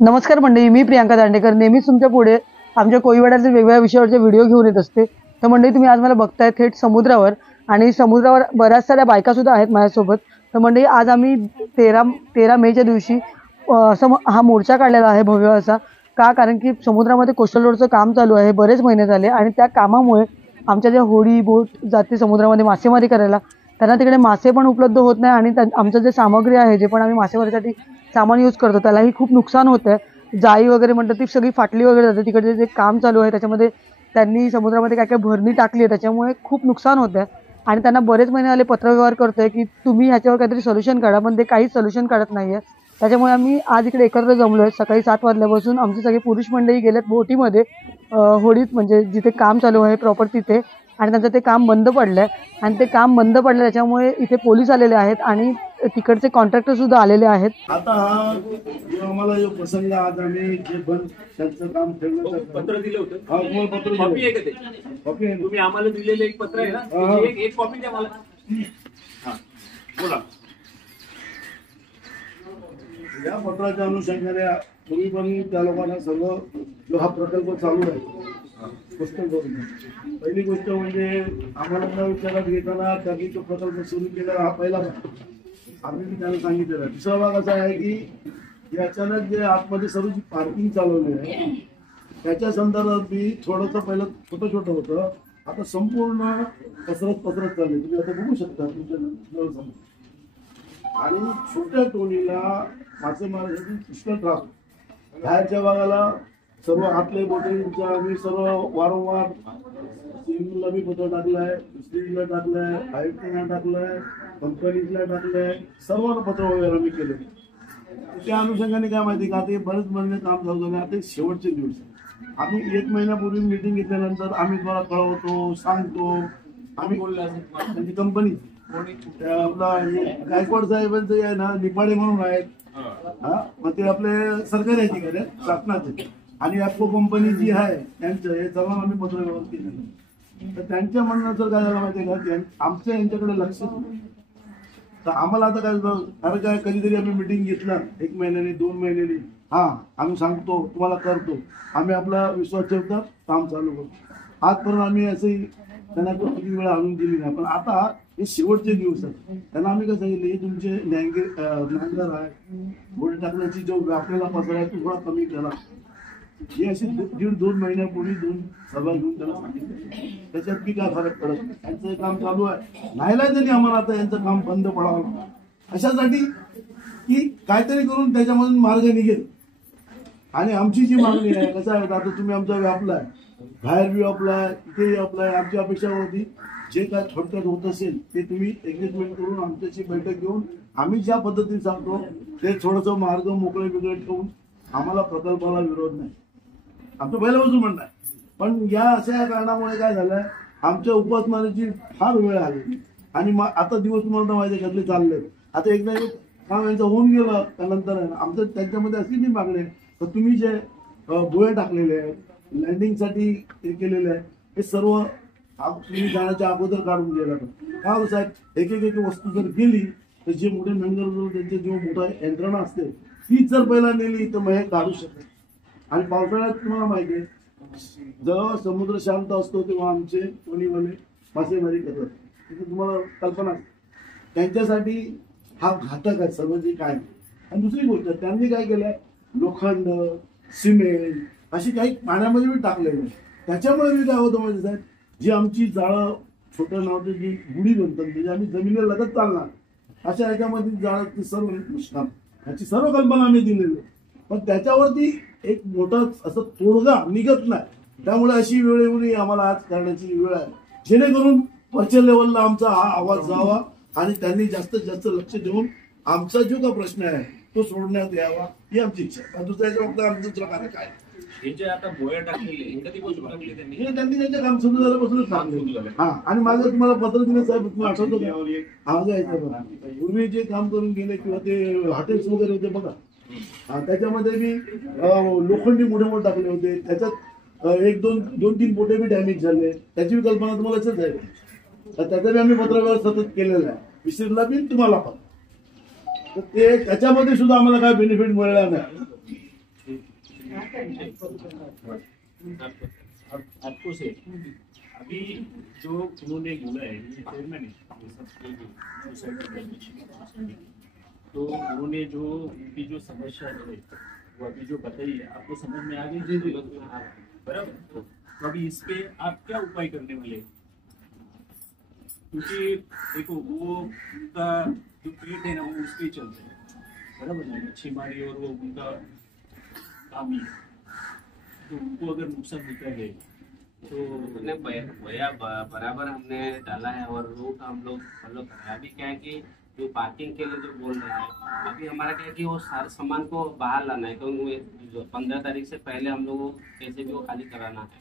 नमस्कार मंडळी, मी प्रियांका दांडेकर नेहमीच तुमच्या पुढे आमच्या कोळीवाड्याचे वेगवेगळ्या विषयावरचे व्हिडिओ घेऊन येत असते। तर मंडळी, तुम्ही आज मला बघताय थेट समुद्रावर, आणि समुद्रावर बऱ्याच साऱ्या बायका सुद्धा आहेत माझ्यासोबत। तर मंडळी, आज आम्ही 13 मेच्या दिवशी हा मोर्चा काढलेला आहे भव्य असा। का? कारण की समुद्रामध्ये कोस्टल रोडचं काम चालू आहे, बरेच महिने झाले, आणि त्या कामामुळे आमच्या ज्या होडी बोट जाते समुद्रामध्ये मासेमारी करायला, त्यांना तिकडे मासे पण उपलब्ध होत नाही, आणि आमचं जे सामग्री आहे, जे पण आम्ही मासेमारीसाठी सामान यूज करतो, त्यालाही खूप नुकसान होतं आहे। जाळी वगैरे म्हणतात ती सगळी फाटली वगैरे जाते। तिकडे जे काम चालू आहे त्याच्यामध्ये त्यांनी समुद्रामध्ये काय काय भरणी टाकली आहे, त्याच्यामुळे खूप नुकसान होतं आहे। आणि त्यांना बरेच महिने आले पत्रव्यवहार करतोय की तुम्ही ह्याच्यावर काहीतरी सोल्युशन काढा, पण ते काहीच सोल्युशन काढत नाही आहे। त्याच्यामुळे आम्ही आज इकडे एकत्र जमलो आहे। सकाळी 7 वाजल्यापासून आमची सगळी पुरुष मंडळी गेलेत बोटीमध्ये, होडीत, म्हणजे जिथे काम चालू आहे प्रॉपर तिथे, आणि त्यांचं ते काम बंद पडलं आहे। आणि ते काम बंद पडलं त्याच्यामुळे इथे पोलीस आलेले आहेत आणि तिकडचे कॉन्ट्रॅक्टर सुद्धा आलेले आहेत। आता हा जो आम्हाला जो प्रसंग आज आम्ही जे बंद त्यांचं काम ठेवलं पत्र दिलं होतं, हा तुम्हाला पत्र कॉपी आहे का ते? कॉपी आहे तुम्ही आम्हाला दिलेलं एक पत्र आहे ना, त्याची एक कॉपी द्या मला। हा, बोला। या पत्राच्या अनुषंगाने तुम्ही पण त्या लोकांना सर्व जो हा प्रकल्प चालू आहे पुस्तक करून, पहिली गोष्ट म्हणजे आम्हाला न विचारात घेताना त्यांनी तो प्रकल्प सुरू केला, हा पहिला भाग आम्ही त्यांना सांगितलेला। दुसरा भाग असा आहे की अचानक जे आतमध्ये सर्व जी पार्किंग चालवली आहे त्याच्या संदर्भात मी थोडंसं पहिलं छोटं होतं, आता संपूर्ण पसरत चालली। तुम्ही आता बघू शकता तुमच्या डोळ्यासमोर। आणि छोट्या टोळीला मासेमारीसाठी पुष्कळ त्रास, बाहेरच्या भागाला सर्व आतले बोटींचा आम्ही सर्व वारंवार सिंगला बी पत्र टाकलंय, स्त्रीला टाकलंय, आयुक्तांना टाकलंय, कंपनीला टाकलंय, सर्वांना पत्र वगैरे आम्ही केले। त्या अनुषंगाने काय माहिती का, ते बरेच महिने काम चालू झाले, आता शेवटचे दिवस आम्ही 1 महिन्यापूर्वी मीटिंग घेतल्यानंतर आम्ही तुम्हाला कळवतो, सांगतो। आम्ही त्यांची कंपनी आपला गायकवाड साहेबांचं आहे ना, निपाडे म्हणून आहेत, हा, मग ते आपले सरकारी अधिकारी आहेत शासनाचे, आणि ॲप्को कंपनी जी आहे त्यांचं हे सर्व आम्ही पत्र व्यवहार केलेलं। तर त्यांच्या म्हणण्याचं काय झालं माहिती आहे का, आमचं यांच्याकडे लक्ष नाही। तर आम्हाला आता काय कारण काय, कधीतरी आम्ही मिटिंग घेतला 1 महिन्याने 2 महिन्याने, हा आम्ही सांगतो तुम्हाला करतो, आम्ही आपला विश्वास ठेवतात, काम चालू करतो। आजपर्यंत आम्ही असंही त्यांना किती वेळा आणून दिली नाही, पण आता हे शेवटचे दिवस आहेत। त्यांना आम्ही काय सांगितलं, हे तुमचे नांगर आहे, बोट टाकण्याची जो आपल्याला पसरा आहे तो थोडा कमी करा। ही अशी 1.5-2 महिन्यापूर्वी 2 सभा घेऊन त्याला सांगितलं, त्याच्यात बी काय फरक पडत नाही। यांचं काम चालू आहे, नाहीला तरी आम्हाला आता यांचं काम बंद पडावं अशासाठी की काहीतरी करून त्याच्यामधून मार्ग निघेल। आणि आमची जी मागणी आहे, कसं आहे आता तुम्ही आमचा व्यापलाय, बाहेर बी व्यापलाय, इथे व्यापलाय, आमची अपेक्षा होती जे काय थोडक्यात होत असेल ते तुम्ही एंगेजमेंट करून आमच्याशी बैठक घेऊन आम्ही ज्या पद्धतीने सांगतो ते थोडंसं मार्ग मोकळे वेगळे ठेवून, आम्हाला प्रकल्पाला विरोध नाही, आमचं पहिल्यापासून म्हणणं आहे। पण या अशा कारणामुळे काय झालंय, आमच्या उपासमारीची फार वेळ आली, आणि मग आता दिवस तुम्हाला माहिती आहे कसले चालले। आता एकदा काम यांचं होऊन गेलं त्यानंतर आमचं त्यांच्यामध्ये अशी बी मागणी आहे तर तुम्ही जे बोळे टाकलेले आहेत, लँडिंगसाठी हे केलेले आहे, हे सर्व तुम्ही जाण्याच्या अगोदर काढून गेला का साहेब, एक वस्तू जर गेली तर जे मोठे मेंबर त्यांचे जो मोठा यंत्रणा असते ती जर पहिला नेली तर मग हे काढू शकते। आणि पावसाळ्यात तुम्हाला माहिती आहे, जेव्हा समुद्र शांत असतो तेव्हा आमचे कोणीवाले मासेमारी करतात, तिथे तुम्हाला कल्पना, त्यांच्यासाठी हा घातक आहे सर्व जे काय। आणि दुसरी गोष्ट त्यांनी काय केलंय, लोखंड, सिमेंट अशी काही पाण्यामध्ये बी टाकलेली, त्याच्यामुळे मी काय होतं म्हणजे साहेब, जी आमची जाळं छोट्या नावाची जी गुढी बनतात म्हणजे आम्ही जमिनीला लगत चालणार अशा ह्याच्यामध्ये जाळं सर्व नुकसान, ह्याची सर्व कल्पना आम्ही दिलेली, पण त्याच्यावरती एक मोठा असं तोडगा निघत नाही। त्यामुळे अशी वेळ येऊन आम्हाला आज करण्याची वेळ आहे, जेणेकरून वरच्या लेवलला आमचा हा आवाज जावा आणि त्यांनी जास्तीत जास्त लक्ष देऊन आमचा जो का प्रश्न आहे तो सोडण्यात यावा, ही आमची इच्छा आहे। दुसऱ्याच्या वक्ता आमचं दुसरं कार्य काय, हे जे आता बोया टाकलेले कधीपासून टाकले त्यांनी त्यांचं काम सुरू झाल्यापासूनच टाकले। हा, आणि माझं तुम्हाला पत्र दिलं साहेब, तुम्हाला आठवतो का, आवाज आहे पूर्वी जे काम करून गेले किंवा ते हॉटेल्स वगैरे होते बघा, त्याच्यामध्ये मी लोखंडी मोठे टाकले होते, त्याच्यात 1-2-3 बोटे बी डॅमेज झाले, त्याची बी कल्पना तुम्हाला असंच आहे। त्याचा बी आम्ही पत्रव्यवहार सतत केलेला आहे, विसरला बी तुम्हाला पण, तर ते त्याच्यामध्ये सुद्धा आम्हाला काय बेनिफिट मिळाला नाही। आपको से अभी जो उन्होंने बोला है ये चेयरमैन है तो उन्होंने जो उनकी जो समस्या है वो अभी जो बताई है आपको समझ में आ गई बराबर। तो अभी इस पे आप क्या उपाय करने वाले हैं? क्योंकि देखो वो उनका जो पेट है ना वो उस पे ही चलते हैं बराबर ना, मच्छी मारी और वो उनका काम ही है। तो उनको अगर नुकसान होता है तो हमने भैया बराबर हमने डाला है और रूट हम लोग फॉलो कर रहे हैं। अभी क्या है कि जो पार्किंग के लिए जो बोल रहे हैं अभी हमारा क्या है कि वो सारे सामान को बाहर लाना है क्योंकि 15 तारीख से पहले हम लोग को कैसे भी वो खाली कराना है।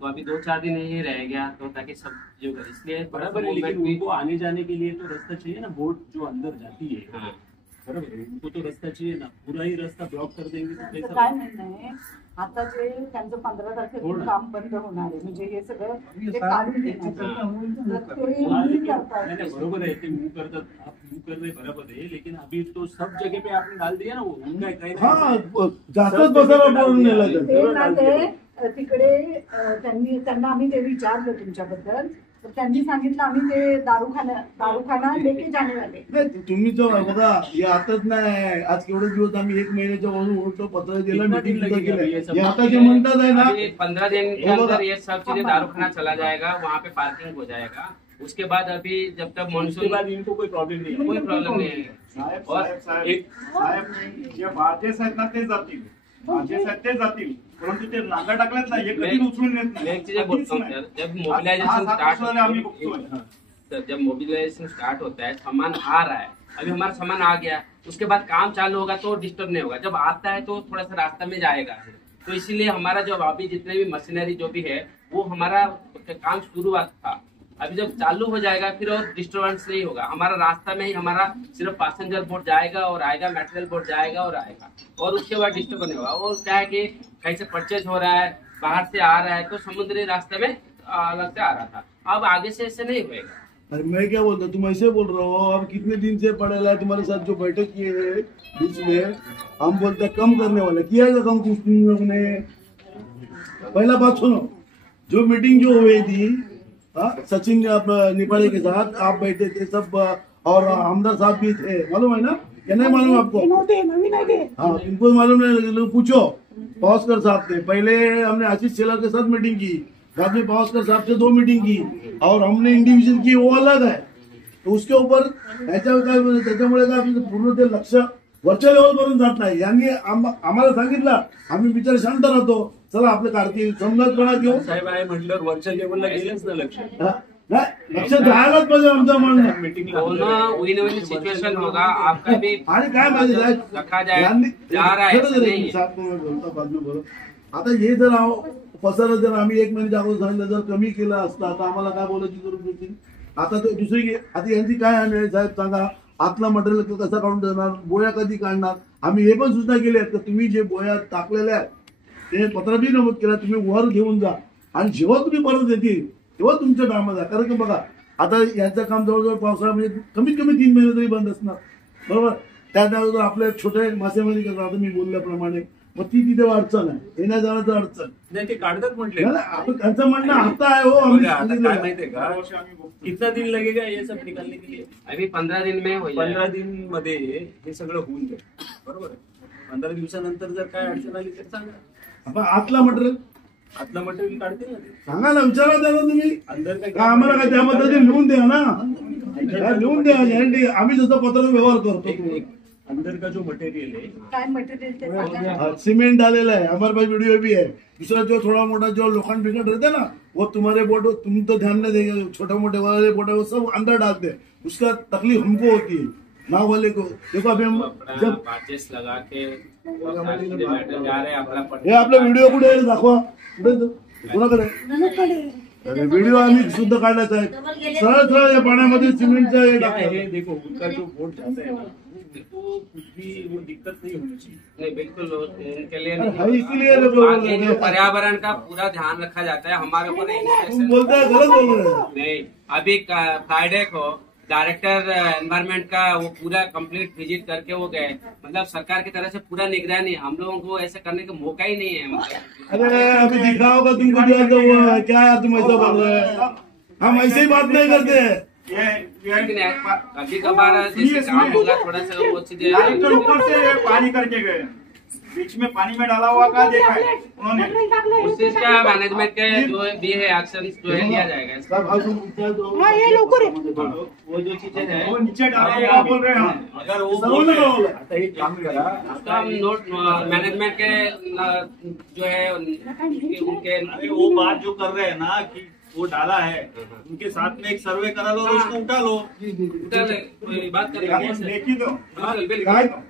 तो अभी 2-4 दिन यही रह गया तो ताकि सब जो इसलिए बराबर है, लेकिन उनको आने जाने के लिए तो रास्ता चाहिए ना, बोट जो अंदर जाती है हाँ बरोबर आहे, उनको तो रस्ता चाहिए ना, पूरा ही रस्ता ब्लॉक कर देंगे तो त्याचं कैसा काय म्हणणं आहे आता जे त्यांचं 15 तारखेचं काम बंद होणार आहे म्हणजे हे सगळं ते काढून देण्याचं तर ते हाँ, ही लेकिन करतायत. नहीं, नहीं, बरोबर है, मूव करता आप मूव कर रहे बराबर है, लेकिन अभी तो सब जगह पे आपने डाल दिया ना वो उनका कहीं ना हा कहीं से- जास्तच बसायला पडून नेला ते त्यांचं. ना ते तिकडे त्यांना आम्ही ते विचारलं तुमच्याबद्दल तर त्यांनी सांगितलं आम्ही ते दारूखाना लेके जाणे वाले. नाही तुम्ही जो बघा हे आताच नाही, आज केवढे दिवस आम्ही 1 महिन्याच्या वरून उलटं पत्र दिलं, कितना मीटिंग दिन सुद्धा लगेगा केलं. ये सब? हे आता जे म्हणतात आहे ना अभी 15 दिन के वो अंदर बघा. ये सब चीजें दारूखाना चला जाएगा, वहाँ पे पार्किंग हो जाएगा। उसके बाद अभी जब तक उसके मानसून बाद इनको कोई प्रॉब्लम नहीं है। कोई प्रॉब्लम नहीं है। साहेब और साहेब साहेब एक साहेब जे भारतीय आहेत ना ते जातील, भारतीय आहेत ते जातील, परंतु ते नागा टाकल्यात ना हे कधी उचलून नेत मैं नाही. एक चीज बोलता हूँ सर, जब आज मोबिलाइजेशन 6-7 स्टार्ट वर्ष झाले आम्ही होता बघतोय. है सर, जब मोबिलाइजेशन स्टार्ट होता है सामान आ रहा है, अभी हमारा सामान आ गया, उसके बाद काम चालू होगा तो डिस्टर्ब नहीं होगा, जब आता है तो थोड़ा सा रास्ता में जाएगा। तो इसीलिए हमारा जो अभी जितने भी मशीनरी जो भी है वो हमारा काम शुरुआत था, अभी जब चालू हो जाएगा फिर और डिस्टर्बेंस नहीं होगा। हमारा रास्ता में ही हमारा सिर्फ पैसेंजर बोट जाएगा और आएगा, मटेरियल बोट जाएगा और आएगा, और उसके बाद डिस्टर्ब नहीं होगा। और क्या है कि कहीं से परचेज हो रहा है, बाहर से आ रहा है तो समुद्री रास्ते में अलग से आ रहा था, अब आगे से ऐसे नहीं होएगा। अरे मैं क्या बोलता, तुम ऐसे बोल रहे हो, अब कितने दिन से पड़ेला है तुम्हारे साथ जो बैठक किए है बीच में, हम बोलते हैं कम करने वाले, किया है कम कुछ तुम लोग ने? पहला बात सुनो, जो मीटिंग जो हुई थी सचिन निपाड़े के साथ आप बैठे थे सब, और आमदार साहब भी थे, मालूम है ना? क्या नहीं मालूम आपको? हाँ, तुमको मालूम नहीं, पूछो। पावस्कर साहब थे, पहले हमने आशीष शेलार के साथ मीटिंग की, बाद में पावस्कर साहब से 2 मीटिंग की, और हमने इंडिव्हिज्युअल की, वो अलग है। तो उसके ऊपर त्याच्यामुळे काय पूर्ण ते लक्ष वरच्या लेवल पर्यंत जात नाही. यांनी आम्हाला सांगितलं, आम्ही बिचारे शांत राहतो, चला आपले कार्तिक समजतपणा घेऊ. साहेब आहे म्हटल्यावर वरच्या लेवलला गेलंच ना लक्ष. नाही, लक्ष द्यायलाच पाहिजे आमचं म्हणणं. मीटिंगला दोनों विन विन सिचुएशन होगा, आपका भी आणि काय माहिती साहेब, रखा जाए यांनी- जा रहा है, खरंच ऐसा आहे, नहीं है। साहेब तुम्ही बोलता बाद में बोलो. आता हे जर पसरलं, जर आम्ही 1 महिन्याच्या अगोदर सांगितलं, जर कमी केलं असतं तर आम्हाला काय बोलायची गरज होती? आता तो दुसरी, आता यांची काय आहे साहेब सांगा, आतला मटेरियल कसा काढून देणार, बोया कधी काढणार? आम्ही हे पण सूचना केली आहेत, तुम्ही जे बोया टाकलेल्या आहेत ते पत्रातही नमूद केलं, तुम्ही वर घेऊन जा, आणि जेव्हा तुम्ही परत येतील तेव्हा तुमच्या कामात जा. कारण की बघा, आता यांचं काम जवळजवळ पावसाळा म्हणजे कमीत कमी 3 महिने तरी बंद असणार, बरोबर? त्याच्यावर आपले छोटे मासेमारी करतात, आता मी बोलल्याप्रमाणे, मग ती तिथे अडचण आहे, येण्या जाण्याचं अडचण नाही ते काढतात म्हटले. नाही, नाही, आपण त्यांचं म्हणणं आता आहे हो, आम्ही बघा, आता सांगितलं काय आहे. माहितीये का, दरवर्षी आम्ही बघतो. कितना दिन लगेगा ये सब निकालने के लिए? अभी 15 दिन में हो 15 जाएगा। दिन मध्ये हे सगळं होऊन जाईल, बरोबर आहे. 15 दिवसानंतर जर काय अडचण आली तर सांगा, आपण आतला मटेरियल आतला मटेरियल काढतील ना ते. सांगा ना, विचारा त्याला तुम्ही, अंदर का आम्हाला काय त्यामध्ये ते लिहून द्या ना, काय लिहून द्या गॅरंटी, आम्ही जसं पत्राचा व्यवहार करतो. एक अंदर का जो मटेरियल है काय मटेरियल ते सांगा. सीमेंट डालेला है, हमारे पास वीडियो भी है. दूसरा जो थोड़ा मोटा जो लोखंड बिगड़ रहते हैं ना, वो तुम्हारे बोट, तुम तो ध्यान नहीं देंगे, छोटे मोटे वाले बोट है वो सब अंदर डालते हैं, उसका तकलीफ हमको होती है, नाव वाले को. देखो अभी हम अपना जब पार्चेस लगा के वो सारी चीजें मैटर जा रहे हैं अपना हे आपला व्हिडिओ कुठे आहे दाखवा, कुठे आहे तो? कोणाकडे? अरे व्हिडिओ आम्ही शुद्ध काढलाच आहे, सरळ सरळ या पाण्यामध्ये सिमेंटचं हे क्या टाकलं. है, देखो उनका जो बोट जाता है ना, देखो कुछ भी वो दिक्कत नहीं होनी चाहिए. नहीं, बिल्कुल उनके लिए अरे नहीं भाई, होगा। इसीलिए लोग बाकी जो पर्यावरण का पूरा ध्यान रखा जाता है, हमारे ऊपर तुम inspection- बोलते हैं गलत बोल रहे हैं. नहीं, अभी फ्राइडे को डायरेक्टर एनवायरमेंट का वो पूरा कंप्लीट विजिट करके वो गए। मतलब सरकार की तरफ से पूरा निगरानी, हम लोगों को ऐसे करने का मौका ही नहीं है। मतलब अरे अभी दिखा होगा तुमको दिया तो वो क्या तुम ऐसा बोल रहे हैं? हम ऐसे ही बात नहीं करते हैं। लेकिन कभी कभार जैसे काम होगा थोड़ा सा वो चीजें डायरेक्टर ऊपर से पानी करके गए, बीच में पानी में डाला हुआ का देखा है उन्होंने। उस चीज का मैनेजमेंट के जो भी है एक्शन जो है लिया जाएगा। सब अजून विचार दो। वो जो चीजें है वो नीचे डाला हुआ बोल रहे हैं हम। अगर वो सर्व ने बोला। आता एक काम करा, उसका हम नोट मैनेजमेंट के जो है उनके अरे वो बात जो कर रहे हैं ना कि वो डाला है, उनके साथ में एक सर्वे करा लो और उसको उठा लो। बात करेंगे। लेखी दो।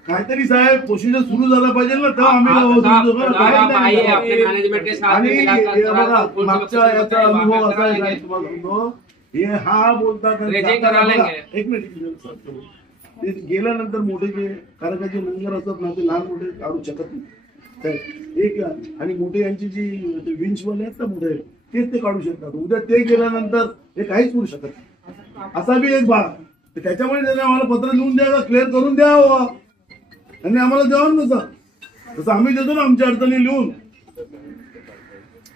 काहीतरी साहेब प्रोसिजर सुरू झाला पाहिजे ना, तर आम्ही आई है अपने मैनेजमेंट के साथ आणि में हे मिलाकर बघा, करा, मागच्या याचा अनुभव असा आहे करेंगे। तुम्हाला सांगतो, हे हा बोलतात आणि रेजिंग जाताना करा बघा, लेंगे। एक मिनिट ते गेल्यानंतर मोठे जे कारखान्याचे लंगर असतात ना ते लहान मोठे काढू शकत नाही साहेब, एक आणि मोठे यांची जी विंच वाले आहेत ना मोठे तेच ते काढू शकतात। उद्या ते गेल्यानंतर हे काहीच करू शकत नाही, असा बी एक भाग। तर त्याच्यामुळे त्याने आम्हाला पत्र लिहून द्यावं, क्लिअर करून द्यावं, आणि आम्हाला द्यावं ना तसं आम्ही देतो ना आमच्या अडचणी लिहून।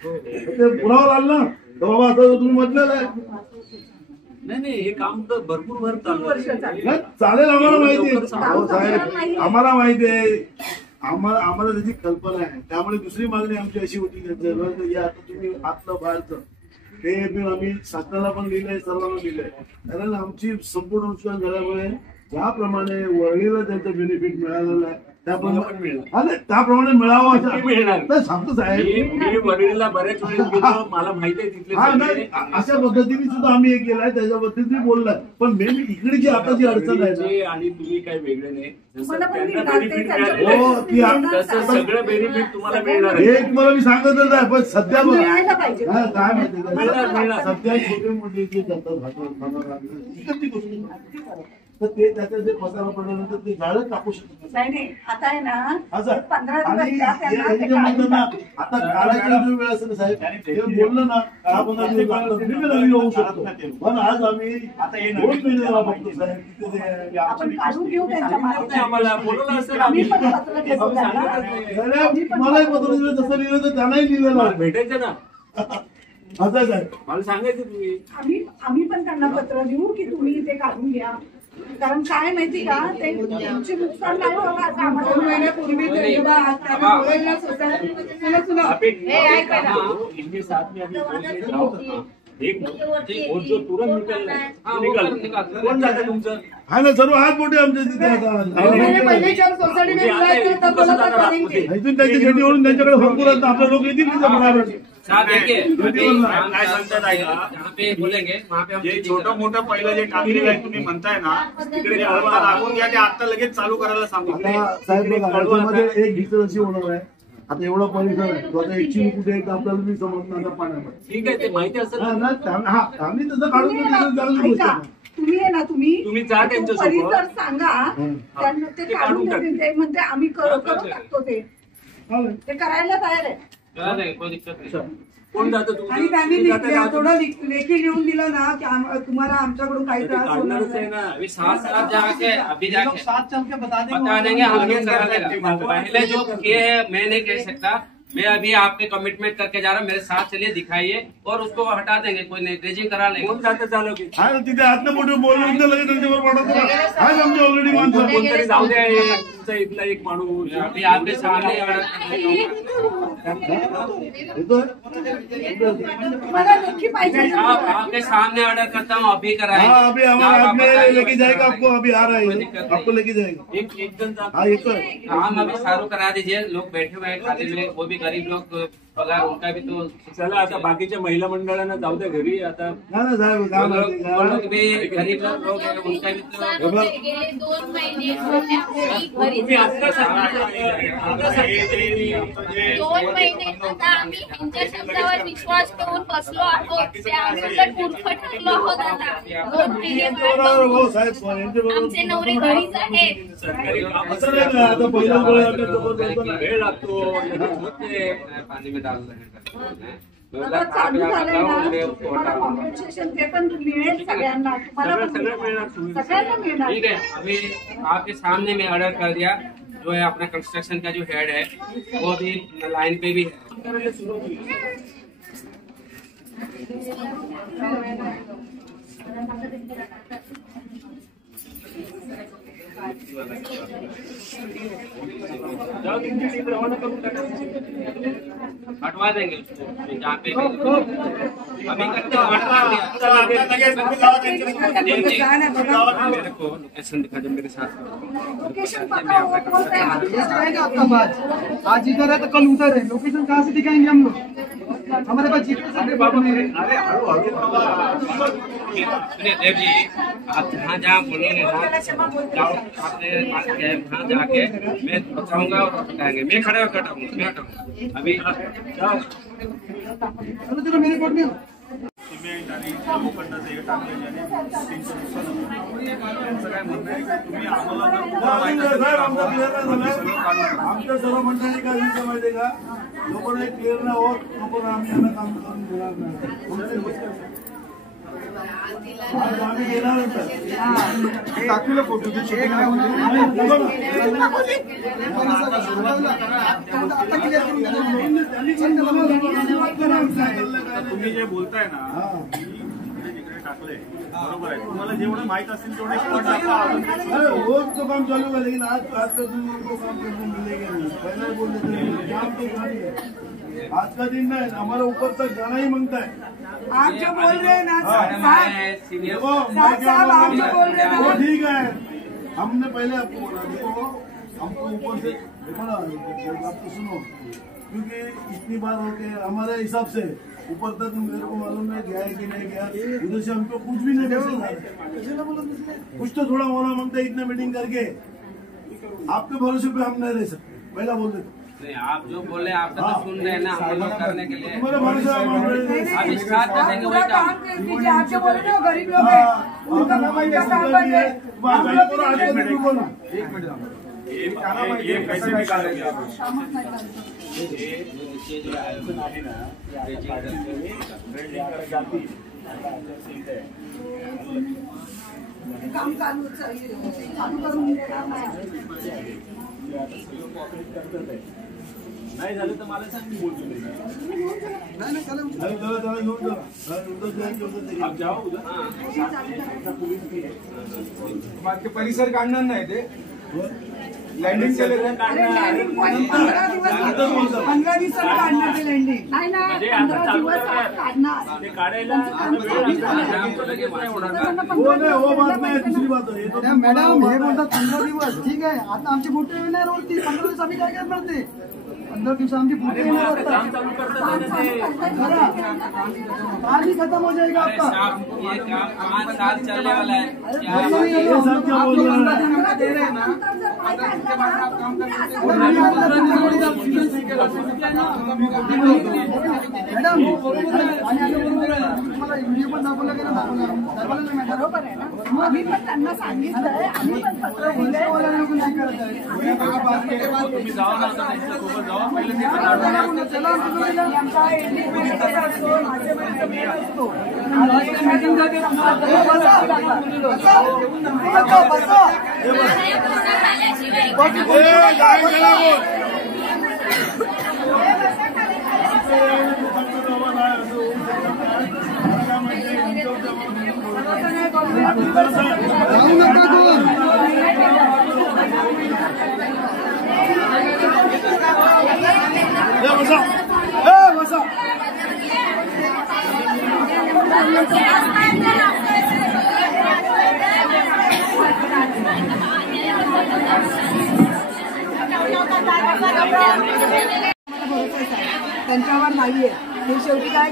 ते पुरावा आला ना तर बाबा आता तुम्ही म्हटलेलं आहे नाही हे काम तर भरपूर भर चालू आहे. नाही, चालेल, आम्हाला माहिती आहे हो साहेब, आम्हाला माहिती आहे, आम्हाला त्याची कल्पना आहे। त्यामुळे दुसरी मागणी आमची अशी होती की आता तुम्ही आतलं बाहेरचं ते आम्ही शासनाला पण लिहिलंय, सर्वांना लिहिलंय, कारण आमची संपूर्ण नुकसान झाल्यामुळे ज्याप्रमाणे वळणीला त्याचं बेनिफिट मिळालेलं आहे त्याप्रमाणे मिळावं असं सांगतो साहेब। मी वडीलला बऱ्याच वेळेस गेलो, मला माहिती आहे तिथले हा सगळे. नाही, अशा पद्धतीने सुद्धा आम्ही हे केलंय, त्याच्या पद्धतीने बोललाय, पण मेन इकडे जी आता जी अडचण आहे ना, जे आणि तुम्ही काही वेगळे नाही, जसं मला पण त्यांना मिळणार, ते बेनिफिट त्यांच्या हो, मिळालं ती तसं सगळं बेनिफिट तुम्हाला मिळणार आहे. हे तुम्हाला मी सांगतच आहे, पण सध्या बघा मिळायला पाहिजे. हा, काय माहिती मिळणार. सध्या छोटे मोठे जे जातात भाजप इकडची गोष्ट नाही. तर ते त्याच्यात जे मसाला पडल्यानंतर ते झाडच टाकू शकत नाही नाही, आता आहे ना असं 15 आणि दिवस द्या त्यांना, हे ते जे म्हणतात ना, काढून आता काढायचा जो वेळ असेल साहेब, ते बोललं ना 10-15 दिवस लागतात, मी नवीन होऊ शकतो, पण आज आम्ही आता हे 2 महिने वापरतो साहेब, तिथे ते आपण काढून घेऊ त्यांच्या मागे. आम्हाला बोलवलं असेल आम्ही आम्ही पण पत्र देतो त्यांना. अरे, मलाही पत्र दिलं तसं लिहिलं तर त्यांनाही लिहिलं मला ना भेटायचं ना, असं आहे साहेब। मला सांगायचं तुम्ही. आम्ही पण त्यांना पत्र देऊ की तुम्ही ते काढून घ्या, कारण काय माहिती का, ते तुमचे नुकसान नाही व्हावं असं आम्हाला 2 महिन्यापूर्वी आप एक इनके साथ में अभी बोल के जाओ, एक वोट जो तुरंत निकल कोण जातं तुमचं? हा ना, सर्व हात मोठे आमच्या तिथे आता इथून त्यांची शेती ओढून त्यांच्याकडे भरपूर आहेत, आपले लोक येतील तिथे बरोबर। साहब देखिए काय सांगतात ऐका, जहाँ पे बोलेंगे वहाँ पे हम जे छोटं मोठं पहिलं जे काम केलं आहे तुम्ही म्हणताय ना, तिकडे कळवा लागून घ्या, ते आता लगेच चालू करायला सांगितलं. आता साहेब बघा, याच्यामध्ये एक भीतर अशी होणार आहे, आता एवढा परिसर आहे, तो आता एकची कुठे आहे तर आपल्याला मी समजणार ना पाण्यामध्ये। ठीक आहे, ते माहिती असेल हा ना. ना, हा आम्ही तसं काढून तुम्ही घेतलं तर चांगली गोष्ट ऐका, आहे. तुम्ही आहे ना, तुम्ही जा तो त्यांच्यासोबत. परिसर सांगा त्यांना, ते ते काढून काढून देतील, ते म्हणते आम्ही करून टाकतो, चालेल. ते करायला तयार आहे. करा देंगे, कोई दिक्कत नहीं। कोण जातं तुमचं? आणि त्यांनी तुम्ही जाता का? थोडं लेखी लिहून दिलं ना की तुम्हाला आमच्याकडून काही ते त्रास होणार काढणारच आहे नाही. ना. अभी साथ जाके अभी जाके साथ चल के बता बता देंगे, हम लोग करा देगा। पहले जो किए हैं मैं नहीं कह सकता, मैं अभी आपके कमिटमेंट करके जा रहा हूँ, मेरे साथ चलिए, दिखाइए और उसको हटा देंगे, कोई नहीं, ड्रेजिंग करा लेंगे। कोण जातं चालू की? हा ना, तिथे आतनं मोठे बोलून तर लगेच त्यांच्यावर पडत आहे आमची ऑलरेडी माणसं। कोणतरी जाऊ द्या, तुमचा इथला एक माणूस. अभी आपके सामने येतोय? मला लेखी पाहिजे ना. आपके सामने ऑर्डर करता हूँ, अभी कराइए। हाँ, अभी हमारा आप आदमी बताइए। लेके जाएगा आपको, अभी आ रहा कोई है, दिक्कत नहीं। आपको लेके जाएगा। एक जण जातं. हाँ, येतोय। काम अभी सारू करा दीजिए, लोग बैठे हुए हैं खाली में, वो भी गरीब लोग, पगार उनका भी तो चला आता बाकीच्या महिला मंडळांना जाऊ द्या घरी आता. ना ना साहेब, काय वो माहिती लोग का? भी गरीब लोग हैं, उनका भी तो गेले 2 महिने झाले आम्ही घरी तुम्ही आता सांगितलं, आता सांगितलं. 2 महिने आता आम्ही त्यांच्या शब्दावर विश्वास ठेवून बसलो आहोत, ते आम्ही उलट मूर्ख ठरलो आहोत. आता 2 महिने बरोबर, हो साहेब, यांच्या बरोबर. आमचे नवरे घरीच आहेत. सरकारी काम असं नाही का, आता पहिलं वेळ आम्ही सोबत होतो ना. वेळ लागतो लगेच होत नाही. पानी में डाल रहे हैं। आता चालू झालंय ना तुम्हाला कॉम्पेन्सेशन ते पण मिळेल सगळ्यांना, तुम्हाला पण सगळ्यांना मिळणार. ठीक है, अभी आपके सामने में ऑर्डर कर दिया, जो है अपना कंस्ट्रक्शन का जो हेड है वो अभी लाइन पे भी है. हटवा देंगे उसको जहाँ पे अभी करते मेरे को लोकेशन दिखा दो मेरे साथ. आपका बात आज इधर है तो कल उधर है, लोकेशन कहाँ से दिखाएंगे हम लोग? हमारे पास जीपीएस सुनिए देव जी, आप जहाँ जहाँ बोलेंगे ना आपने वहाँ जाके मैं बताऊंगा और बताएंगे. मैं खड़े होकर हटाऊंगा, मैं हटाऊंगा अभी. मेरी कोट नहीं सिमेंट आणि लोखंडाचं हे टाकल्याने त्यांचं नुकसान होतं. त्यांचं काय म्हणणं आहे की तुम्ही आमच्या सर्व मंडळी काय विषय माहिती का, जोपर्यंत क्लिअर नाही होत तोपर्यंत आम्ही यांना काम करून देणार नाही. आम्ही देणारच टाकलेलं फोटो तुम्ही जे बोलताय ना जिकडे टाकलंय बरोबर आहे. तुम्हाला जेवढं माहित असेल तेवढे रोज तो काम चालू है, लेकिन आज का दिन उनको काम करने मिलेगा नहीं. पहले बोलते थे काम तो खाली है, आज का दिन नहीं, हमारे ऊपर तक जाना ही मांगता है. आप जो बोल रहे हैं ना साहब, देखो मैं क्या आप जो बोल रहे हैं वो ना, ठीक है. हमने पहले आपको बोला, देखो हमको ऊपर से देखो ना, बात तो सुनो, क्योंकि इतनी बार हो गए हमारे हिसाब से ऊपर तक मेरे को मालूम है गया है कि नहीं गया, उधर से हमको कुछ भी नहीं कर. कुछ तो थोड़ा होना मांगता है. इतना मीटिंग करके आपके भरोसे पे हम नहीं रह सकते, पहला बोल देते. नहीं, आप जो बोले आपका तो सुन रहे हैं ना, हम लोग करने के लिए तुम्हारे भरोसे आप स्टार्ट कर देंगे वही काम. काम कर दीजिए. आप जो बोल रहे हो गरीब लोग हैं, उनका काम बंद है. ये कैसे निकालेंगे आप? काम चालू करून देणार नाही. नाही झालं तर मला सांग, मी बोलतो. आप जाओ बाकी परिसर काढणार नाही ते लँडिंग केलं. 15 दिवसात काढणार ते लँडिंग. नाही ना, 15 दिवस काढणार. ते काढायला वो बात नाही, दुसरी बात आहे. मॅडम हे बोलतात 15 दिवस, ठीक आहे. आता आमची बोटे येणार होती 15 दिवस, आम्ही काय करणार ते 15 दिवस आमची बोटे येणार होता. आधी खत्म हो जाएगा आपका. ये काम 5 साल चलने वाला है. दे रहे हैं ना, मॅडम तुम्हाला व्हिडिओ पण दाखवला गेला, बरोबर आहे ना. आम्ही पण त्यांना सांगितलंय, आम्ही पण पत्र दिलंय. तुम्ही जावा ना, सोबत जावा. पहिले आमचा इंडिपेंडंट असतो, माझ्यामध्ये मेल असतो. जाऊ नका कोण. त्यांच्यावर नाहीये. हे शेवटी काय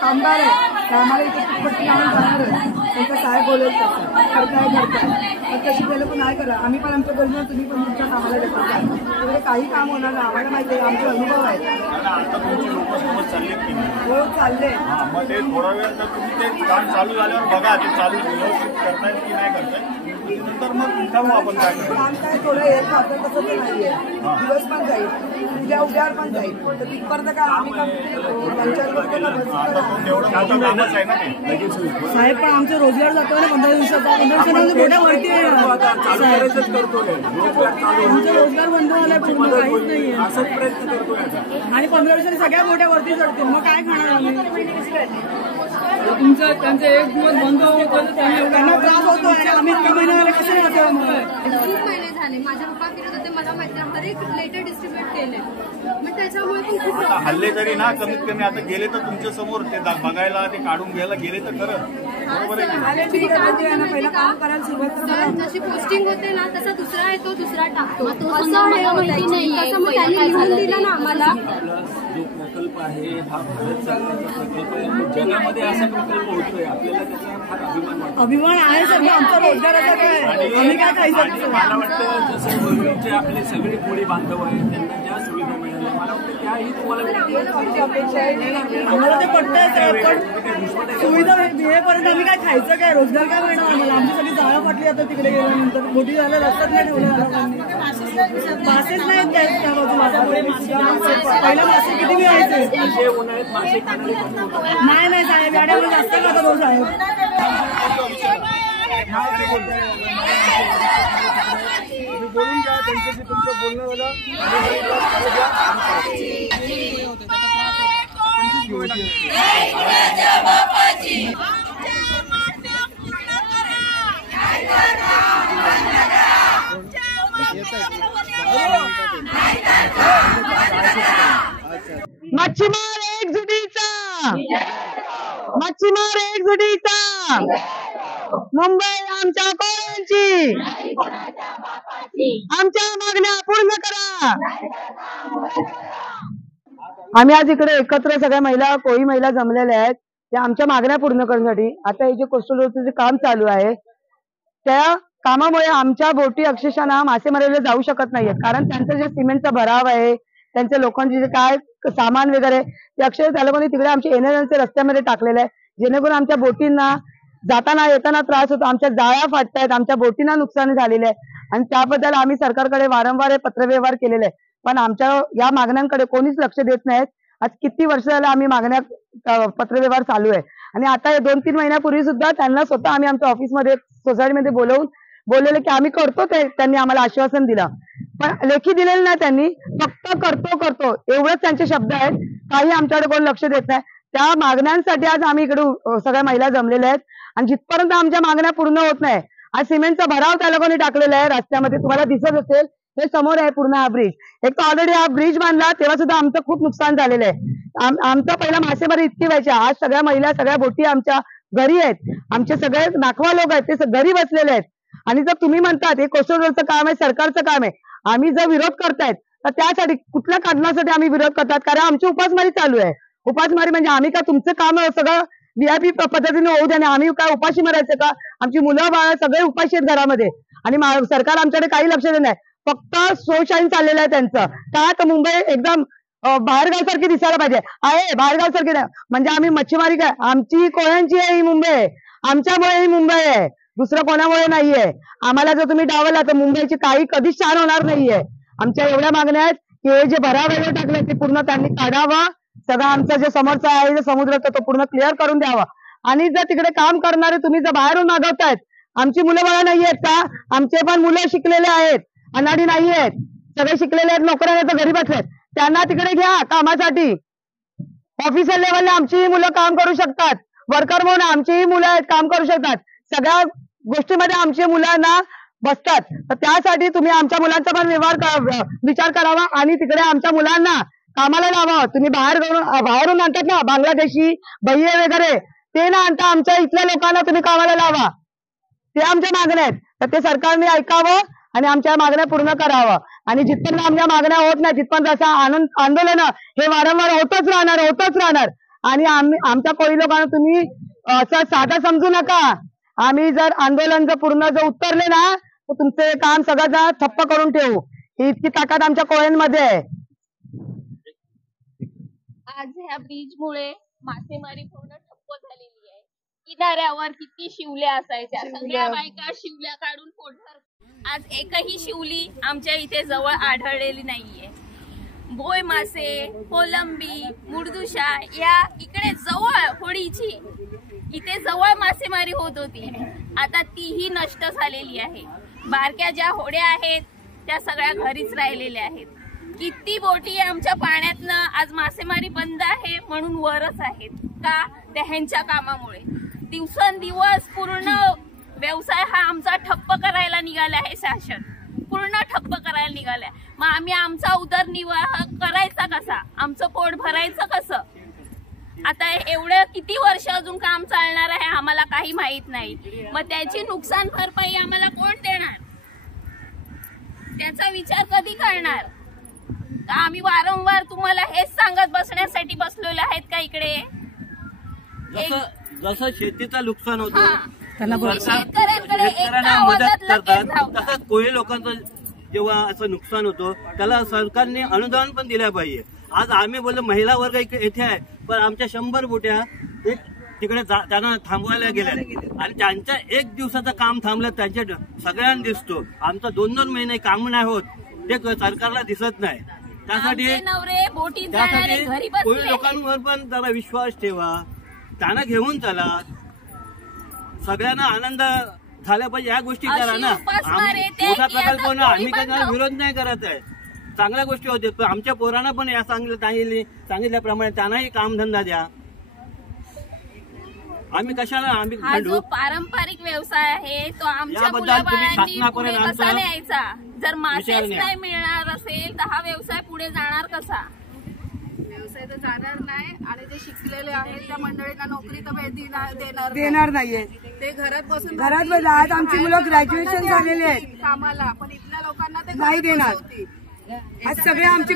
कामगार आहे, ते आम्हाला इथे पट्टी लावून जाणार आहे. त्यांचं काय बोलेल तसं करताय करताय, तर तशी ते लोक नाही करा. आम्ही पण आमच्या गरजेनं, तुम्ही पण तुमच्या कामाला देतात. तिकडे काही काम होणार नाही, आम्हाला माहिती आहे, आमचे अनुभव आहेत. आता तुमची लोक सोबत चाललेत की नाही? हो चालले. हा, मग ते थोडा वेळ तर तुम्ही ते काम चालू झाल्यावर बघा ते चालू व्यवस्थित करतायत की नाही करतायत. नंतर मग ठरवू आपण काय करायचं. काम काय थोडं हे खातं तसं ते नाहीये. दिवस पण जाईल, उद्यावर पण जाईल. तर तिथपर्यंत काय आम्ही का पंचायत करतो का बस करा. तेवढं मोठं कामच आहे ना ते, लगेच होईल. साहेब पण आमचे रोजगार जातो ना 15 दिवसाचा. 15 दिवसानंतर मोठ्या वरती आहे. आमचे रोजगार बंद झालाय पूर्ण, काहीच नाहीये. असंच प्रयत्न करतोय आता. आणि 15 दिवसांनी सगळ्या मोठ्या वरती चढतील, मग काय खाणार आम्ही. तुमचं त्यांचे एक दिवस बंद होतं, त्यांना त्रास होतो आणि आम्ही 3 महिन्याला कसे राहतो. खूप महिने झाले माझ्या पप्पा फिरत होते, मला माहिती तरी लेटर डिस्ट्रीब्युट केले, मग त्याच्यामुळे पण खूप आता हल्ले तरी ना कमीत कमी आता गेले तर तुमच्या समोर ते बघायला, ते काढून घ्यायला गेले तर खरं बरोबर आहे की सर जशी पोस्टिंग होते ना तसा दुसरा आहे तो दुसरा टाकतो, असं हे होतं. मग त्यांनी लिहून दिलं ना आम्हाला. जो प्रकल्प आहे हा भारत सरकारचा प्रकल्प आहे, जगामध्ये असा प्रकल्प होतोय, आपल्याला त्याचा फार अभिमान वाटतो. अभिमान आहे सगळं आमचा रोजगाराचा काय. आम्ही काय खायचं. आणि मला वाटतं जसं पूर्वीचे आपले सगळे कोळी बांधव आहेत त्यांना ज्या सुविधा मिळाल्या, मला वाटतं त्याही तुम्हाला आम्हाला ते पटतंय, पण सुविधा मिळेपर्यंत आम्ही काय खायचं काय, रोजगार काय मिळणार आम्हाला. आमची सगळी जाळं फाटली आता तिकडे गेल्यानंतर. मोठी झालं रस्त्यात नाही ठेवलं. मासेच नाहीत त्या बाजूला. पहिला मासे किती मिळायचे. उन्हाळ्यात मासे खाणारे नाही साहेब, गाड्यावर जास्त खाता तो साहेब. बोलून घ्या त्यांच्याशी, तुमचं बोलणं झालं. मच्छीमार एकजुटीचा, मच्छीमार एकजुटीचा, मुंबई आमच्या कोळ्यांची, आमच्या मागण्या पूर्ण करा. आम्ही आज इकडे एकत्र सगळ्या महिला, कोळी महिला जमलेल्या आहेत, त्या आमच्या मागण्या पूर्ण करण्यासाठी. आता हे जे कोस्टल रोडचं जे काम चालू आहे त्या कामामुळे आमच्या बोटी अक्षरशः ना मासेमारीला जाऊ शकत नाहीयेत, कारण त्यांचं जे सिमेंटचा भराव आहे, त्यांच्या लोकांचे जे काय सामान वगैरे ते अक्षरशः त्या लोकांनी तिकडे आमच्या येण्याजाण्याच्या रस्त्यामध्ये टाकलेलं आहे, जेणेकरून आमच्या बोटींना जाताना येताना त्रास होतो. आमच्या जाळ्या फाटतायत, आमच्या बोटींना नुकसान झालेलं आहे. आणि त्याबद्दल आम्ही सरकारकडे वारंवार पत्रव्यवहार केलेले आहे, पण आमच्या या मागण्यांकडे कोणीच लक्ष देत नाहीत. आज किती वर्ष झालं आम्ही मागण्या पत्रव्यवहार चालू आहे. आणि आता 2-3 महिन्यापूर्वी सुद्धा त्यांना स्वतः आम्ही आमच्या ऑफिसमध्ये सोसायटीमध्ये बोलवून बोललेलं की आम्ही करतो, ते त्यांनी आम्हाला आश्वासन दिलं, पण लेखी दिलेलं नाही. त्यांनी फक्त करतो एवढंच त्यांचे शब्द आहेत. काही आमच्याकडे कोण लक्ष देत नाही. त्या मागण्यांसाठी आज आम्ही इकडे सगळ्या महिला जमलेल्या आहेत. आणि जिथपर्यंत आमच्या मागण्या पूर्ण होत नाही, आज सिमेंटचा भराव त्या लोकांनी टाकलेला आहे रस्त्यामध्ये. तुम्हाला दिसत असेल, हे समोर आहे पूर्ण हा ब्रिज. एक तर ऑलरेडी हा ब्रिज बांधला तेव्हा सुद्धा आमचं खूप नुकसान झालेलं आहे. आमचा पहिला मासेमारी इतकी व्हायची, आज सगळ्या महिला, सगळ्या बोटी आमच्या घरी आहेत. आमचे सगळे नाखवा लोक आहेत, ते घरी बसलेले आहेत. आणि जर तुम्ही म्हणतात हे कोस्टल रोडचं काम आहे, सरकारचं काम आहे, आम्ही जर विरोध करतायत तर त्यासाठी कुठल्या कारणासाठी आम्ही विरोध करतात, कारण आमची उपासमारी चालू आहे. उपासमारी म्हणजे आम्ही का तुमचं काम सगळं VIP पद्धतीने होऊ द्या, आणि आम्ही काय उपाशी मरायचं का. आमची मुलं बाळ सगळे उपाशी आहेत घरामध्ये, आणि सरकार आमच्याकडे काही लक्ष देत नाही. फक्त शोशाईन चाललेलं आहे त्यांचं. का तर मुंबई एकदम बाहेरगाव सारखी दिसायला पाहिजे, आहे बाहेरगाव सारखी नाही. म्हणजे आम्ही मच्छीमारी काय, आमची कोळ्यांची आहे ही मुंबई, आमच्यामुळे ही मुंबई आहे, दुसरं कोणामुळे नाहीये. आम्हाला जर तुम्ही डावला तर मुंबईची काही कधीच छान होणार नाहीये. आमच्या एवढ्या मागण्या आहेत की हे जे भराव वगैरे टाकले ते पूर्ण त्यांनी काढावा. सगळं आमचं जे समोरचा आहे जे समुद्राचा तो पूर्ण क्लिअर करून द्यावा. आणि जर तिकडे काम करणारे तुम्ही जर बाहेरून मागवतायत, आमची मुलं बाळा नाहीयेत का, आमचे पण मुलं शिकलेले आहेत, अनाडी नाहीयेत, सगळे शिकलेले आहेत, नोकऱ्या तर घरी बसलेत, त्यांना तिकडे घ्या कामासाठी. ऑफिसर लेवलला आमचीही मुलं काम करू शकतात, वर्कर म्हणून आमचीही मुलं आहेत काम करू शकतात, सगळ्या गोष्टीमध्ये आमच्या मुलांना बसतात. तर त्यासाठी तुम्ही आमच्या मुलांचा पण विचार करावा आणि तिकडे आमच्या मुलांना कामाला लावा. तुम्ही बाहेरून आणतात ना बांगलादेशी भैये वगैरे, ते ना आणता आमच्या इथल्या लोकांना तुम्ही कामाला लावा. ते आमच्या मागण्या आहेत, तर ते सरकारने ऐकावं आणि आमच्या मागण्या पूर्ण करावं. आणि जिथपर्यंत आमच्या मागण्या होत नाही तिथपर्यंत असं आंदोलन हे वारंवार होतच राहणार. आणि आमच्या कोळी लोकांना तुम्ही असं साधं समजू नका. आम्ही जर आंदोलन पूर्ण उतरले ना तर तुमचे काम सगळं ठप्प करून ठेवू. ही इतकी ताकद आमच्या कोळ्यांमध्ये आहे. आज ह्या ब्रिजमुळे मासेमारी पूर्ण ठप्प झालेली आहे. किनाऱ्यावर किती शिवल्या असायच्या, शिवल्या. सगळ्या बायका शिवल्या काढून पोट भर. आज एकही शिवली आमच्या इथे जवळ आढळलेली नाहीये. बोय मासे, कोलंबी, मुर्दुशा या इकडे जवळ होळीची इथे जवळ मासेमारी होत होती. आता तीही नष्ट झालेली आहे. बारक्या ज्या होड्या आहेत त्या सगळ्या घरीच राहिलेल्या आहेत. किती बोटी आमच्या पाण्यातनं आज मासेमारी बंद आहे म्हणून वरच आहेत का, त्या ह्यांच्या कामामुळे. दिवसेंदिवस पूर्ण व्यवसाय हा आमचा ठप्प करायला निघाला आहे. शासन पूर्ण ठप्प करायला निघालाय. मग आम्ही आमचा उदरनिर्वाह करायचा कसा, आमचं पोट भरायचं कसं? आता एवढं किती वर्ष अजून काम चालणार आहे आम्हाला काही माहित नाही. मग त्याची नुकसान भरपाई आम्हाला कोण देणार, त्याचा विचार कधी करणार? आम्ही वारंवार तुम्हाला हेच सांगत बसण्यासाठी बसलेलो आहेत का इकडे? जसं शेतीचं नुकसान होतं शेतकऱ्यांकडे शेतकऱ्यांना मदत करतात, तसंच कोळी लोकांचं जेव्हा असं नुकसान होतं त्याला सरकारने अनुदान पण दिलं पाहिजे. आज आम्ही बोललो महिला वर्ग येथे आहे, पण आमच्या 100 बोट्या तिकडे त्यांना थांबवायला गेल्या आणि त्यांच्या 1 दिवसाचं काम थांबलं त्यांच्या सगळ्यांना दिसतो. आमचं 2-2 महिने काम नाही होत, ते सरकारला दिसत नाही. त्यासाठी कोळी लोकांवर पण जरा विश्वास ठेवा, त्यांना घेऊन चला, सगळ्यांना आनंद झाला पाहिजे या गोष्टी करा ना. मोठा प्रकल्प ना आम्ही काय विरोध नाही करत आहे, चांगल्या गोष्टी होते. पण आमच्या पोरांना पण या सांगितल्याप्रमाणे त्यांनाही कामधंदा द्या. आम्ही कशाला आम्ही जो पारंपरिक व्यवसाय आहे तो आमच्या मुलाबाळांनी पुढे कसा न्यायचा? जर मासेच नाही मिळणार असेल तर हा व्यवसाय पुढे जाणार कसा? व्यवसाय तर जाणार नाही. आणि जे शिकलेले आहेत त्या मंडळींना नोकरी तर देणार नाहीये. ते घरात बसून आज आमची मुलं ग्रॅज्युएशन झालेली आहेत कामाला, पण इथल्या लोकांना ते नाही देणार. आज सगळे आमची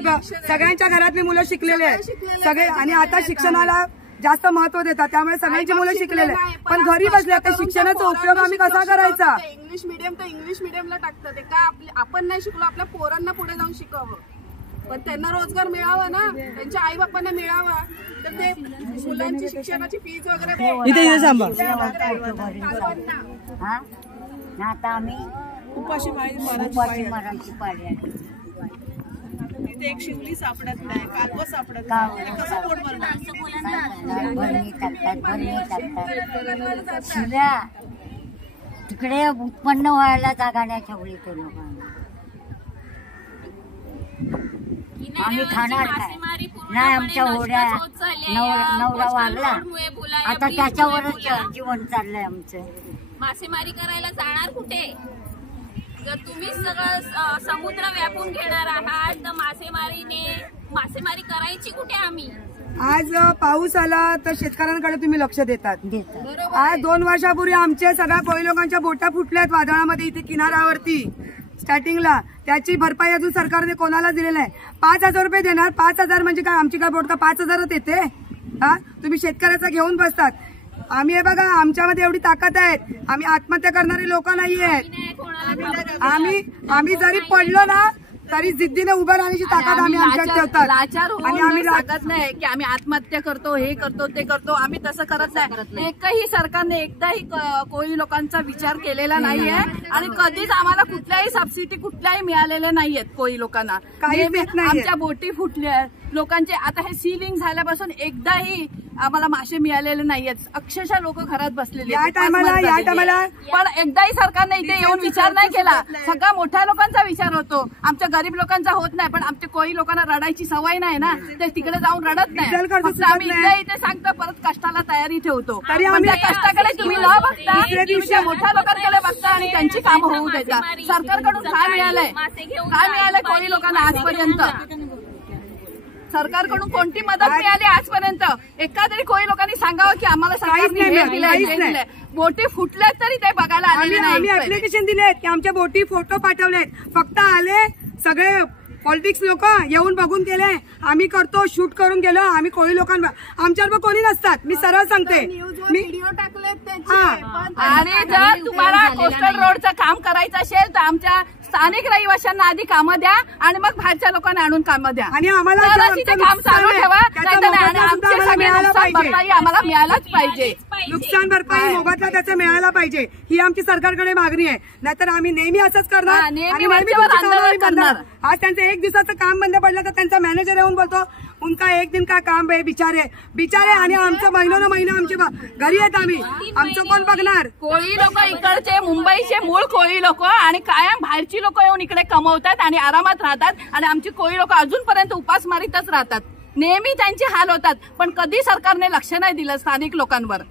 सगळ्यांच्या घरातली मुलं शिकलेले आहेत सगळे, आणि आता शिक्षणाला जास्त महत्व देतात, त्यामुळे सगळ्यांची मुलं शिकलेले आहेत. पण घरी बसल्या त्या शिक्षणाचा उपयोग आम्ही कसा करायचा? इंग्लिश मिडियम तर इंग्लिश मिडियमला टाकतात. ते का आपण नाही शिकलो, आपल्या पोरांना पुढे जाऊन शिकावं, पण त्यांना रोजगार मिळावा ना, त्यांच्या आई बापांना मिळावा. तर ते मुलांची शिक्षणाची फीज वगैरे आता आम्ही उपाशी मराठी पाळी तिथे एक शिवली सापडत नाही, कालवं सापडत नाही, कसं पोट भरणार? भरणी टाकतात शिव्या. तिकडे उत्पन्न व्हायला जागा नाही ठेवली ते लोकांना. आम्ही खाणार काय नाही? आमच्या होड्या नवरा वारला, आता त्याच्यावरच जीवन चाललंय आमचं. मासेमारी करायला जाणार कुठे? जर तुम्ही सगळं समुद्र व्यापून घेणार आहात तर मासेमारी करायची कुठे आम्ही? आज पाऊस आला तर शेतकऱ्यांकडे तुम्ही लक्ष देतात. आज 2 वर्षापूर्वी आमच्या सगळ्या कोळी लोकांच्या बोटा फुटल्यात वादळामध्ये इथे किनाऱ्यावरती स्टार्टिंगला. त्याची भरपाई अजून सरकारने कोणाला दिलेली आहे. 5,000 रुपये देणार. 5,000 म्हणजे काय? आमची काय बोट का 5,000च येते? हा, तुम्ही शेतकऱ्याचा घेऊन बसतात. आम्ही हे बघा, आमच्यामध्ये एवढी ताकद आहे, आम्ही आत्महत्या करणारी लोक नाही आहेत. आम्ही जरी पडलो ना तरी जिद्दीने उभं राहण्याची ताकद आम्ही आमच्यात ठेवतात. आणि आम्ही सांगत नाही की आम्ही आत्महत्या करतो, हे करतो, ते करतो. आम्ही तसं करत नाही. एकही सरकारने एकदाही कोळी लोकांचा विचार केलेला नाहीये आणि कधीच आम्हाला कुठल्याही सबसिडी कुठल्याही मिळालेल्या नाहीयेत कोळी लोकांना. आमच्या बोटी फुटल्या लोकांचे. आता हे सीलिंग झाल्यापासून एकदाही आम्हाला मासे मिळालेले नाहीयेत. अक्षरशः लोक घरात बसलेले. पण एकदाही सरकारने इथे येऊन विचार नाही केला. सगळ्या मोठ्या लोकांचा विचार होतो, आमच्या गरीब लोकांचा होत नाही. पण आमच्या कोळी लोकांना रडायची सवय नाही ना, ते तिकडे जाऊन रडत नाही. आम्ही इथे सांगतो, परत कष्टाला तयारी ठेवतो. त्या कष्टाकडे तुम्ही न बघता तुमच्या मोठ्या लोकांकडे बघता आणि त्यांची कामं होऊ देता. सरकारकडून काय मिळालंय कोळी लोकांना आजपर्यंत? सरकारकडून कोणती मदत मिळाली आजपर्यंत? एखाद्या कोळी लोकांनी सांगावं की आम्हाला सरकारने बोटी फुटल्या तरी ते बघायला आले नाही. आम्ही ऍप्लिकेशन दिलेत की आमच्या बोटी फोटो पाठवलेत. फक्त आले सगळे पॉलिटिक्स लोक येऊन बघून गेले. आम्ही करतो, शूट करून गेलो. आम्ही कोळी लोकांना आमच्यावर कोणी नसतात. मी सरळ सांगते. व्हिडिओ टाकलेत त्यांचे. आणि जर तुम्हाला कोस्टल रोडचं काम करायचं असेल तर आमच्या स्थानिक रहिवाशांना आधी कामं द्या आणि मग बाहेरच्या लोकांना आणून कामं द्या आणि आम्हाला तरच इथे काम चालू ठेवा, नाहीतर आमचे सगळे नुकसान भरपाई आम्हाला मिळायलाच पाहिजे. नुकसान भरपाई मोबदला त्याचा मिळायला पाहिजे ही आमची सरकारकडे मागणी आहे. नाहीतर आम्ही नेहमी असंच करणार आणि नेहमी वरच्यावर आंदोलन करणार. आज त्यांचं एक दिवसाचं काम बंद पडलं तर त्यांचा मॅनेजर येऊन बोलतो उनका एक दिन का काम आहे बिचारे आणि आमचं महिनों महिना आमचे घरी येत आम्ही आमचं कोण बघणार. कोळी लोक इकडचे मुंबईचे मूळ कोळी लोक आणि कायम बाहेरची लोक येऊन इकडे कमवतात आणि आरामात राहतात आणि आमची कोळी लोक अजूनपर्यंत उपासमारीतच राहतात. नेहमी त्यांचे हाल होतात पण कधी सरकारने लक्ष नाही दिलं स्थानिक लोकांवर.